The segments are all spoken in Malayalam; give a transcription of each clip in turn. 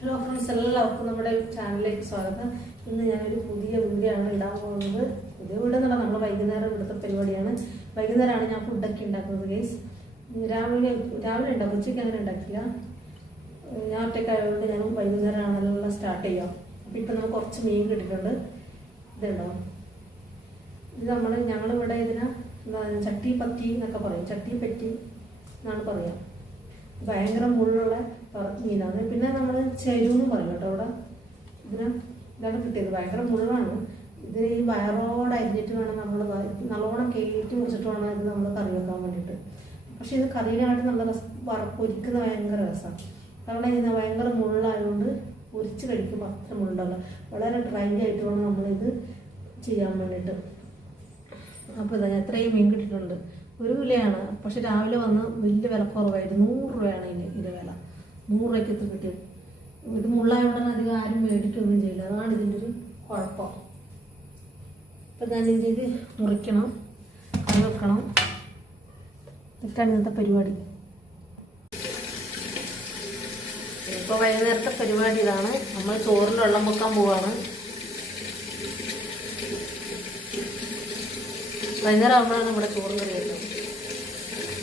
ഹലോ ഫ്രണ്ട്സ് എല്ലാവർക്കും നമ്മുടെ ചാനലിലേക്ക് സ്വാഗതം. ഇന്ന് ഞാനൊരു പുതിയ വീഡിയോ ആണ് ഇടാൻ പോകുന്നത്. പുതിയ വീഡിയോ എന്നുള്ള നമ്മൾ വൈകുന്നേരം ഇവിടുത്തെ പരിപാടിയാണ്. വൈകുന്നേരമാണ് ഞാൻ ഫുഡൊക്കെ ഉണ്ടാക്കുന്നത് ഗൈസ് രാവിലെ രാവിലെ ഉണ്ടാക്കും ഉച്ചയ്ക്ക് അങ്ങനെ ഉണ്ടാക്കില്ല ഞാൻ ഒറ്റയ്ക്കായതുകൊണ്ട് ഞാൻ വൈകുന്നേരം ആണല്ലോ സ്റ്റാർട്ട് ചെയ്യാം. അപ്പം ഇപ്പം നമുക്ക് കുറച്ച് മീൻ കിട്ടിയിട്ടുണ്ട്. ഇതുണ്ടോ? ഇത് നമ്മൾ ഞങ്ങളിവിടെ ഇതിനെ ചട്ടി പത്തി എന്നൊക്കെ പറയും. ചട്ടി പറ്റി എന്നാണ് പറയുക ഭയങ്കര മുള്ളുള്ള മീനാണ്. പിന്നെ നമ്മൾ ചെരുവെന്ന് പറയും കേട്ടോ അവിടെ. ഇതിന് ഇതാണ് കിട്ടിയത്. ഭയങ്കര മുഴുവാണ് ഇതിന് ഈ വയറോട് അരിഞ്ഞിട്ട് വേണം നമ്മൾ നല്ലോണം കയറ്റി മുറിച്ചിട്ട് വേണം ഇത് നമ്മൾ കറി വെക്കാൻ വേണ്ടിയിട്ട്. പക്ഷെ ഇത് കറിയിലായിട്ട് നല്ല രസം വറപ്പൊരിക്കുന്ന ഭയങ്കര രസമാണ് കാരണം ഇതിന് ഭയങ്കര മുള്ളായതുകൊണ്ട് പൊരിച്ച് കഴിക്കുമ്പോൾ അത്ര മുള്ളുണ്ടാവില്ല വളരെ ഡ്രൈ ആയിട്ട് വേണം നമ്മളിത് ചെയ്യാൻ വേണ്ടിയിട്ട്. അപ്പോൾ ഇതാ എത്രയും മീൻ കിട്ടിയിട്ടുണ്ട്. ഒരു വിലയാണ്. പക്ഷെ രാവിലെ വന്ന് വലിയ വില കുറവായിരുന്നു. നൂറ് രൂപയാണ് ഇതിന്റെ വില. നൂറ് രൂപയ്ക്ക് എത്ര കിട്ടിയത്. ഇത് മുള്ളായതുകൊണ്ട് അധികം ആരും മേടിക്കുകയൊന്നും ചെയ്യില്ല. അതാണ് ഇതിന്റെ ഒരു കുഴപ്പം. ഇപ്പം ഞാൻ ഇത് മുറിക്കണം. കറി വെക്കണം. ഇതൊക്കെയാണ് ഇന്നത്തെ പരിപാടി. ഇപ്പോൾ വൈകുന്നേരത്തെ പരിപാടി ഇതാണ്. നമ്മൾ ചോറിൽ വെള്ളം വെക്കാൻ പോവാണ്. വൈകുന്നേരം ആകുമ്പോഴാണ് നമ്മുടെ ചോറും കറി വെക്കുന്നത്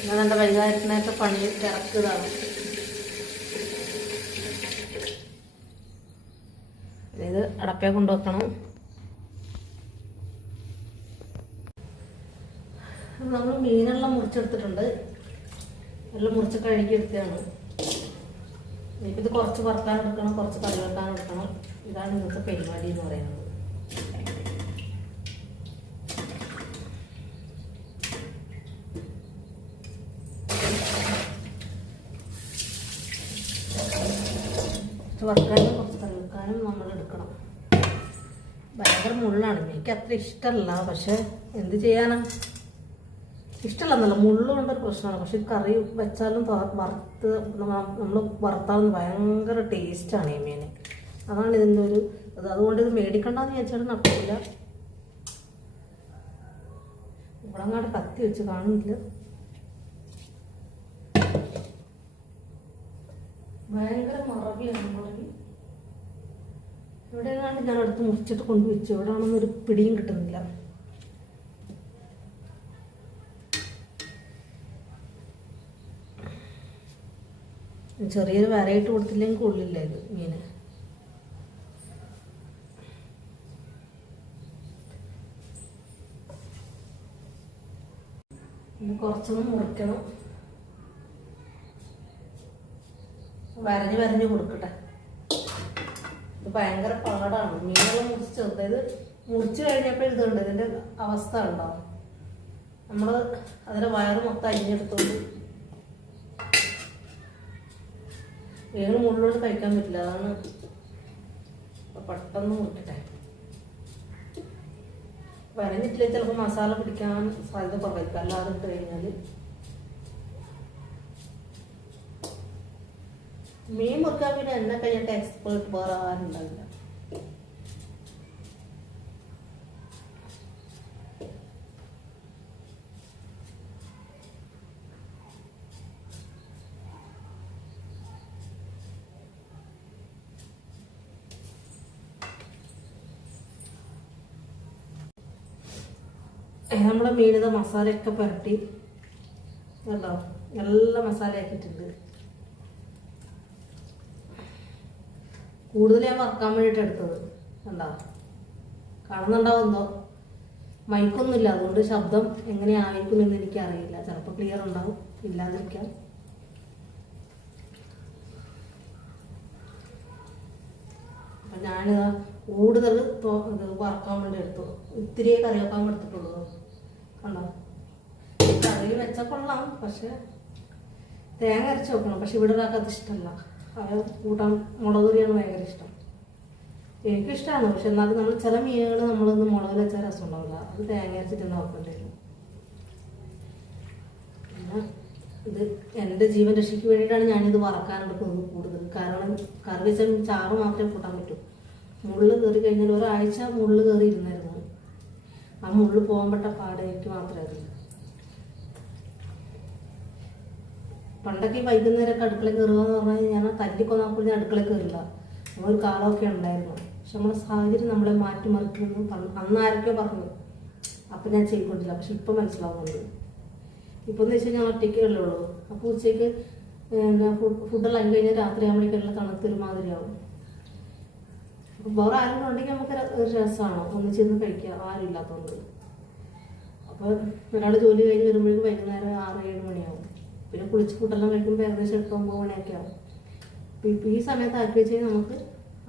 ഞാൻ എന്റെ വൈകുന്നേരത്തെ പണി തിരക്കുന്നതാണ് ഇത് അടപ്പേ കൊണ്ടുവെക്കണം. നമ്മൾ മീനെല്ലാം മുറിച്ചെടുത്തിട്ടുണ്ട്. എല്ലാം മുറിച്ച് കഴുകി എടുത്തതാണ് ഇനിയിപ്പോൾ ഇത് കുറച്ച് വറുക്കാൻ എടുക്കണം കുറച്ച് കറി വെക്കാൻ എടുക്കണം. ഇതാണ് ഇന്നത്തെ പരിപാടി എന്ന് പറയുന്നത്. വറുക്കാനും കുറച്ച് കറി വെക്കാനും നമ്മൾ എടുക്കണം. ഭയങ്കര മുള്ളാണ് എനിക്ക് അത്ര ഇഷ്ടമല്ല പക്ഷെ എന്ത് ചെയ്യാനാ? ഇഷ്ടമല്ലെന്നല്ല മുള്ളു കൊണ്ടൊരു പ്രശ്നമാണ്. പക്ഷെ കറി വെച്ചാലും വറുത്ത് നമ്മൾ വറുത്താലും ഭയങ്കര ടേസ്റ്റാണ് ഈ മീൻ. അതാണ് ഇതിന്റെ ഒരു അത് അതുകൊണ്ട് ഇത് മേടിക്കണ്ടെന്ന് ചോദിച്ചാലും നടക്കില്ല ഇവിടെങ്ങാട് കത്തി വെച്ച് കാണുന്നില്ല. ഭയങ്കര മറവിയാണ് മറവി ഇവിടെ ഏതാണ്ട് ഞാൻ അടുത്ത് മുറിച്ചിട്ട് കൊണ്ടുവച്ചു. ഇവിടെ ആണെന്ന് ഒരു പിടിയും കിട്ടുന്നില്ല. ചെറിയൊരു വരയിട്ട് കൊടുത്തില്ലെങ്കിൽ കൊള്ളില്ല ഇത് മീന് കുറച്ചൊന്ന് മുറിക്കണം. വരഞ്ഞ് വരഞ്ഞ് കൊടുക്കട്ടെ. ഇത് ഭയങ്കര പാടാണ്. മീനെല്ലാം മുറിച്ച് അതായത് മുറിച്ച് കഴിഞ്ഞപ്പോൾ ഇതുണ്ട് ഇതിന്റെ അവസ്ഥ ഉണ്ടാവും നമ്മൾ അതിന്റെ വയറ് മൊത്തം അരിഞ്ഞെടുത്തോണ്ട് വേറെ മുള്ളോട് കഴിക്കാൻ പറ്റില്ല. അതാണ് പെട്ടെന്ന് മുറിക്കട്ടെ. വരഞ്ഞിട്ടില്ല? ചിലപ്പോൾ മസാല പിടിക്കാൻ സാധ്യത കുറവായിരിക്കും. അല്ലാതെ ഇട്ട് കഴിഞ്ഞാൽ മീൻ മുറിക്കാൻ പിന്നെ എന്നെ കഴിഞ്ഞിട്ട് എക്സ്പേർട്ട് വേറെ ആരുണ്ടാവില്ല നമ്മുടെ മീനിത മസാലയൊക്കെ പുരട്ടി. കണ്ടോ? നല്ല മസാല ആക്കിയിട്ടുണ്ട് കൂടുതൽ ഞാൻ വറക്കാൻ വേണ്ടിയിട്ട് എടുത്തത്. കണ്ടോ? കാണുന്നുണ്ടാവുന്നോ മൈക്കൊന്നുമില്ല. അതുകൊണ്ട് ശബ്ദം എങ്ങനെയായിരിക്കും എന്ന് എനിക്കറിയില്ല. ചിലപ്പോൾ ക്ലിയർ ഉണ്ടാവും. ഇല്ലാതിരിക്കാം. അപ്പം ഞാനിതാ കൂടുതൽ ഇപ്പോൾ ഇത് വറക്കാൻ വേണ്ടി എടുത്തു. ഇത്തിരിയേ കറി വെക്കാൻ എടുത്തിട്ടുള്ളൂ. കണ്ടോ? കറിയിൽ വെച്ചാൽ കൊള്ളാം. പക്ഷെ തേങ്ങ അരച്ച് വെക്കണം. പക്ഷെ ഇവിടെ ഒരാൾക്ക് അത് ഇഷ്ടമല്ല അത് കൂട്ടാൻ മുളക് കറിയാണ് ഭയങ്കര ഇഷ്ടം. എനിക്കിഷ്ടമാണ് പക്ഷെ എന്നാലും നമ്മൾ ചില മീനുകൾ നമ്മളൊന്ന് മുളക് വെച്ചാൽ രസം ഉണ്ടാവില്ല. അത് തേങ്ങ വെച്ചിട്ട് നോക്കേണ്ടി വരും. ഇത് എന്റെ ജീവൻ രക്ഷയ്ക്ക് വേണ്ടിയിട്ടാണ് ഞാനിത് വറക്കാൻ എടുക്കുന്നത് കൂടുതൽ. കാരണം കറി വെച്ചാൽ ചാറ് മാത്രമേ കൂട്ടാൻ പറ്റൂ. മുള്ള് കയറി കഴിഞ്ഞാൽ ഒരാഴ്ച മുള്ള് കയറി ഇരുന്നായിരുന്നു. ആ മുള്ള് പോകാൻ പെട്ട പാടേക്ക് എനിക്ക് മാത്രമേ അറിയൂ പണ്ടൊക്കെ വൈകുന്നേരമൊക്കെ അടുക്കളയിൽ കയറുക എന്ന് പറഞ്ഞാൽ ഞാൻ തല്ലിക്കൊന്നാക്കുമ്പോൾ ഞാൻ അടുക്കളയിൽ കയറില്ല. നമ്മളൊരു കാലമൊക്കെ ഉണ്ടായിരുന്നു. പക്ഷെ നമ്മുടെ സാഹചര്യം നമ്മളെ മാറ്റിമറിക്കുമെന്ന് പറഞ്ഞു അന്ന് ആരൊക്കെ പറഞ്ഞു. അപ്പം ഞാൻ ചെയ്തുകൊണ്ടില്ല. പക്ഷെ ഇപ്പം മനസ്സിലാവുന്നുണ്ട്. ഇപ്പം എന്ന് വെച്ചാൽ ഞാൻ ഒറ്റയ്ക്കല്ലേ ഉള്ളൂ. അപ്പോൾ ഉച്ചയ്ക്ക് പിന്നെ ഫുഡ് ഫുഡെല്ലാം ആയി കഴിഞ്ഞാൽ രാത്രി ആകുമ്പോഴേക്കെല്ലാം തണുത്തൊരു മാതിരിയാവും അപ്പോൾ വേറെ ആരെങ്കിലും ഉണ്ടെങ്കിൽ നമുക്ക് ഒരു രസമാണ്. ഒന്നിച്ചിരുന്ന് കഴിക്കുക. ആരും ഇല്ലാത്തതുകൊണ്ട്. അപ്പോൾ ഒരാൾ ജോലി കഴിഞ്ഞ് വരുമ്പോഴേക്കും വൈകുന്നേരം ആറ് ഏഴ് മണിയാവും. പിന്നെ കുളിച്ച് ഫുഡെല്ലാം കഴിക്കുമ്പോൾ ഏകദേശം എട്ട് ഒമ്പത് മണിയൊക്കെ ആവും അപ്പോൾ ഇപ്പം ഈ സമയത്ത് ആക്കി വെച്ച് കഴിഞ്ഞാൽ നമുക്ക്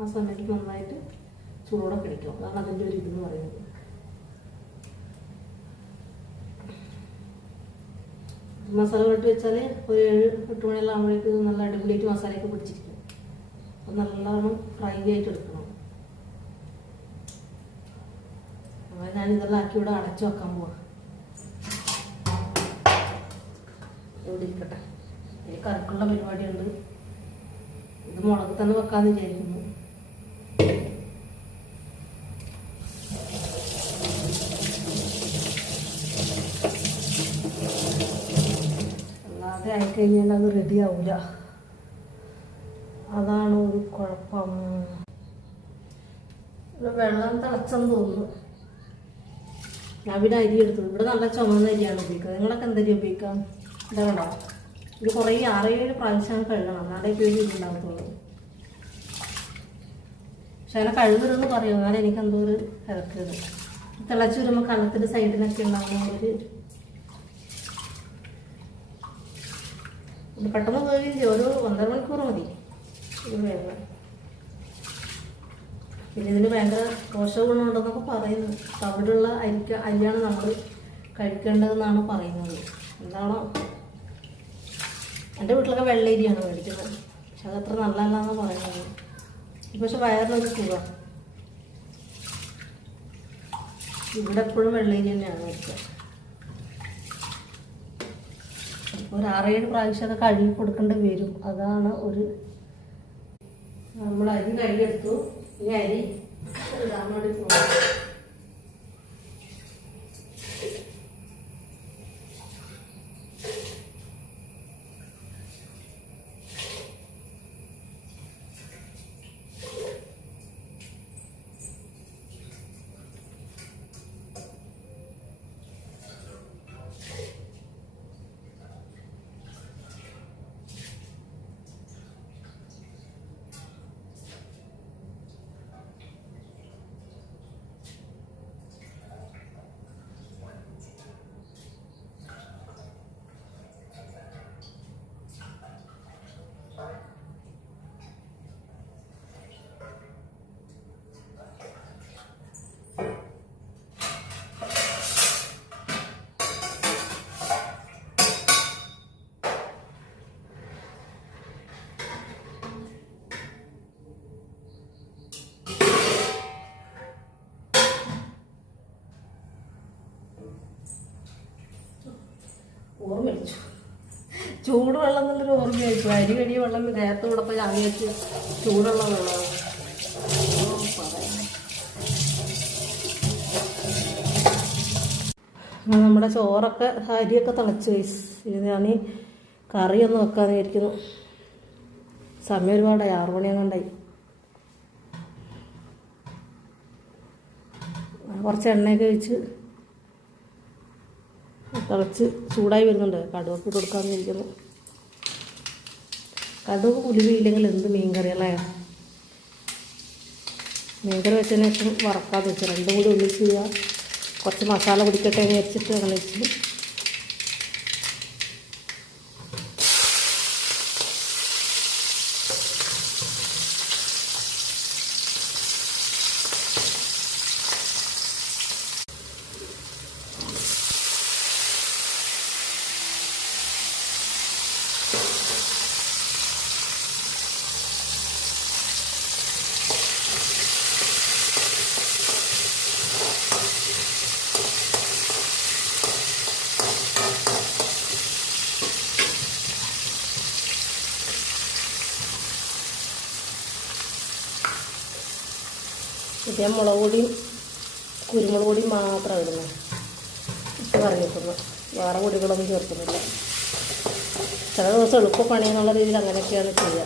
ആ സമയത്ത് നന്നായിട്ട് ചൂടോടെ കഴിക്കാം അതാണ് അതിന്റെ ഒരു ഇതെന്ന് പറയുന്നത്. മസാല പുരട്ടി വെച്ചാൽ ഒരു ഏഴ് എട്ട് മണിയെല്ലാം ആകുമ്പോഴേക്കും ഇത് നല്ല അടിപൊളിയായിട്ട് മസാലയൊക്കെ പിടിച്ചിരിക്കും. അപ്പം നല്ലോണം ഫ്രൈ ആയിട്ട് എടുക്കണം. അപ്പോൾ ഞാൻ ഇതെല്ലാം ആക്കി ഇവിടെ അടച്ചു വെക്കാൻ പോവാ. ഇവിടെ ഇരിക്കട്ടെ എനിക്ക് കറക്കുള്ള പരിപാടിയുണ്ട്. ഇത് മുളക് തന്നെ വെക്കാന്ന് വിചാരിക്കുന്നു. അല്ലാതെ ആയിക്കഴിഞ്ഞാൽ അത് റെഡി അതാണ് ഒരു കുഴപ്പം. വെള്ളം തിളച്ചെന്ന് തോന്നുന്നു. ഞാൻ പിന്നെ അരി എടുത്തു. ഇവിടെ നല്ല ചുമന്ന അരിയാണ് ഉപയോഗിക്കുന്നത് നിങ്ങളൊക്കെ എന്തരി ഉപയോഗിക്കാം ഇതാ കണ്ടോ ഇത് കുറേ ആറേഴ് പ്രാവശ്യം കഴുകണം. എന്നാലേ പേര് ഉണ്ടാകത്തുള്ളൂ പക്ഷെ അങ്ങനെ കഴുകരുതെന്ന് പറയും. അങ്ങനെ എനിക്ക് എന്തോ ഒരു ഇറക്കരുത് തിളച്ച് വരുമ്പോൾ കള്ളത്തിന്റെ സൈഡിലൊക്കെ ഉണ്ടാകുന്ന ഒരു ഇത് പെട്ടെന്ന് പോയി ഒരു ഒന്നര മണിക്കൂർ മതി. പിന്നെ ഇതിന് ഭയങ്കര പോഷക ഗുണമുണ്ടെന്നൊക്കെ പറയുന്നു തവിടുള്ള അരിക്ക അരിയാണ് നമ്മൾ കഴിക്കേണ്ടതെന്നാണ് പറയുന്നത്. എന്താണോ? എന്റെ വീട്ടിലൊക്കെ വെള്ള അരിയാണ് മേടിക്കുന്നത്. പക്ഷെ അതത്ര നല്ലതല്ലാന്ന് പറയുന്നത്. പക്ഷെ വയറിനൊരു സുഖം. ഇവിടെ എപ്പോഴും വെള്ളരി തന്നെയാണ് മേടിക്കുക. ഒരു ആറേഴ് അത് കഴുകി കൊടുക്കേണ്ടി വരും. അതാണ് ഒരു നമ്മൾ അരി കഴുകിയെടുത്തു ഈ അരി ഇടാൻ വേണ്ടി പോകും ചൂടുവെള്ളം എന്നുള്ളൊരു ഓർമ്മയായിപ്പോ അരി കഴിയ വെള്ളം നേരത്തെ കൂടെ പോയി ആദ്യമായിട്ട് ചൂടുള്ള വെള്ളം നമ്മുടെ ചോറൊക്കെ അരിയൊക്കെ തിളച്ച് വയസ്സ് ഇത് ഞാൻ കറി ഒന്നും വെക്കാന്ന് വിചാരിക്കുന്നു സമയം ഒരുപാടായി ആറു മണിയാകണ്ടായി കുറച്ച് എണ്ണയൊക്കെ വെച്ച് തിളച്ച് ചൂടായി വരുന്നുണ്ട്. കടുവൊക്കെ കൊടുക്കാമെന്ന് ഇരിക്കുന്നു കടുവ ഉലുവയില്ലെങ്കിൽ എന്ത് മീൻകറിയല്ലേ മീൻകറി വെച്ചതിന് ശേഷം വറക്കാതെ വെച്ചു രണ്ടും കൂടി ഒന്നിച്ച് ചെയ്യുക കുറച്ച് മസാല പിടിക്കട്ടെ എന്ന് വെച്ചിട്ട് അങ്ങനെ വെച്ചു ഇത് ഞാൻ മുളക് പൊടിയും കുരുമുളക് പൊടിയും മാത്രമാണ് ഇടുന്നത് ഇട്ട് പറഞ്ഞിട്ടുള്ളൂ വേറെ പൊടികളൊന്നും ചേർക്കുന്നില്ല. ചില ദിവസം എളുപ്പ പണി എന്നുള്ള രീതിയിൽ അങ്ങനെയൊക്കെയാണ് ചെയ്യുക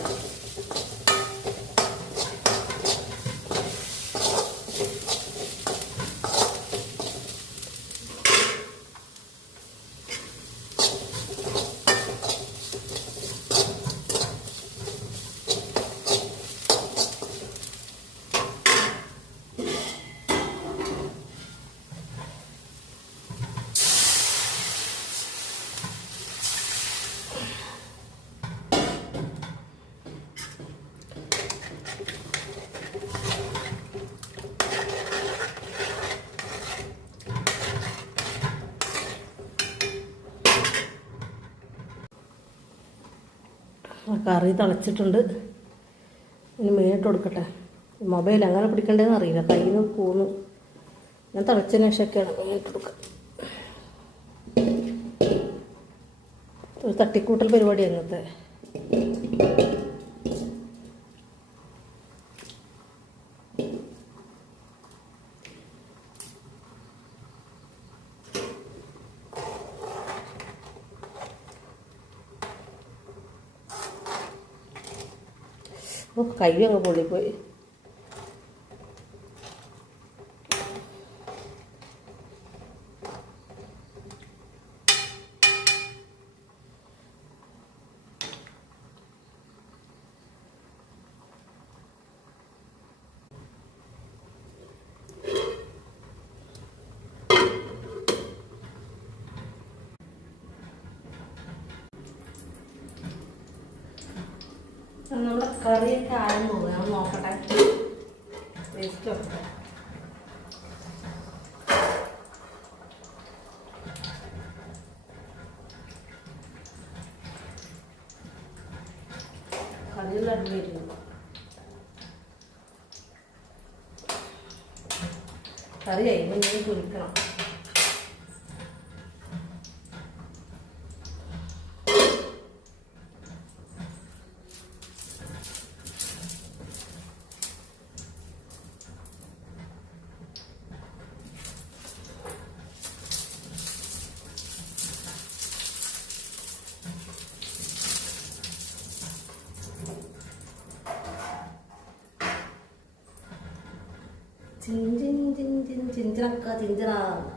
കറി തിളച്ചിട്ടുണ്ട്. ഇനി മേട്ട് കൊടുക്കട്ടെ. മൊബൈൽ അങ്ങനെ പിടിക്കണ്ടേന്ന് അറിയില്ല. കയ്യിൽ നിന്ന് പോന്നു. ഞാൻ തിളച്ചതിന് ശേഷമൊക്കെയാണ് മേട്ട് കൊടുക്കുക. ഒരു തട്ടിക്കൂട്ടൽ പരിപാടി ഇന്നത്തെ. കൈ അങ്ങ് പൊള്ളിപ്പോയി നമ്മുടെ കറിയൊക്കെ ആരും തോന്നുന്നു നോക്കട്ടെ. വേസ്റ്റ് നോക്കട്ടെ കറി കഴിയുമ്പോൾ ഞാൻ കുളിക്കണം 진진진진진진진한 거 징징아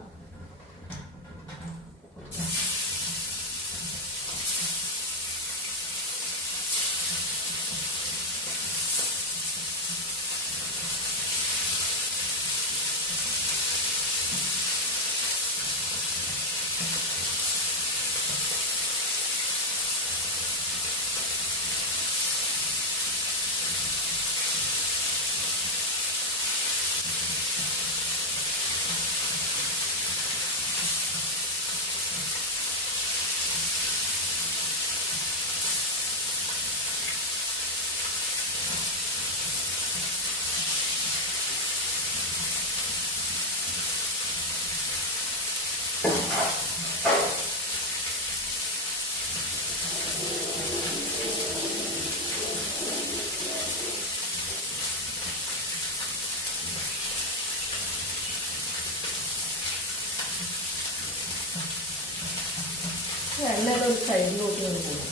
ഒരു സൈഡിലോട്ട് പോകും.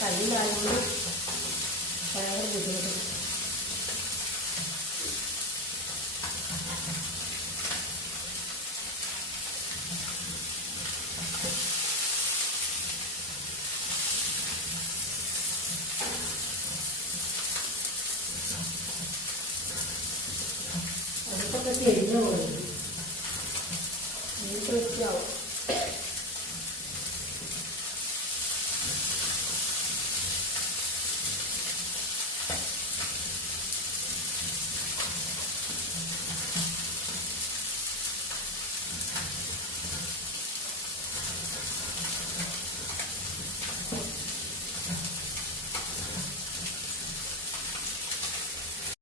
കയ്യിലായതുകൊണ്ട് ഭയങ്കര 一个叫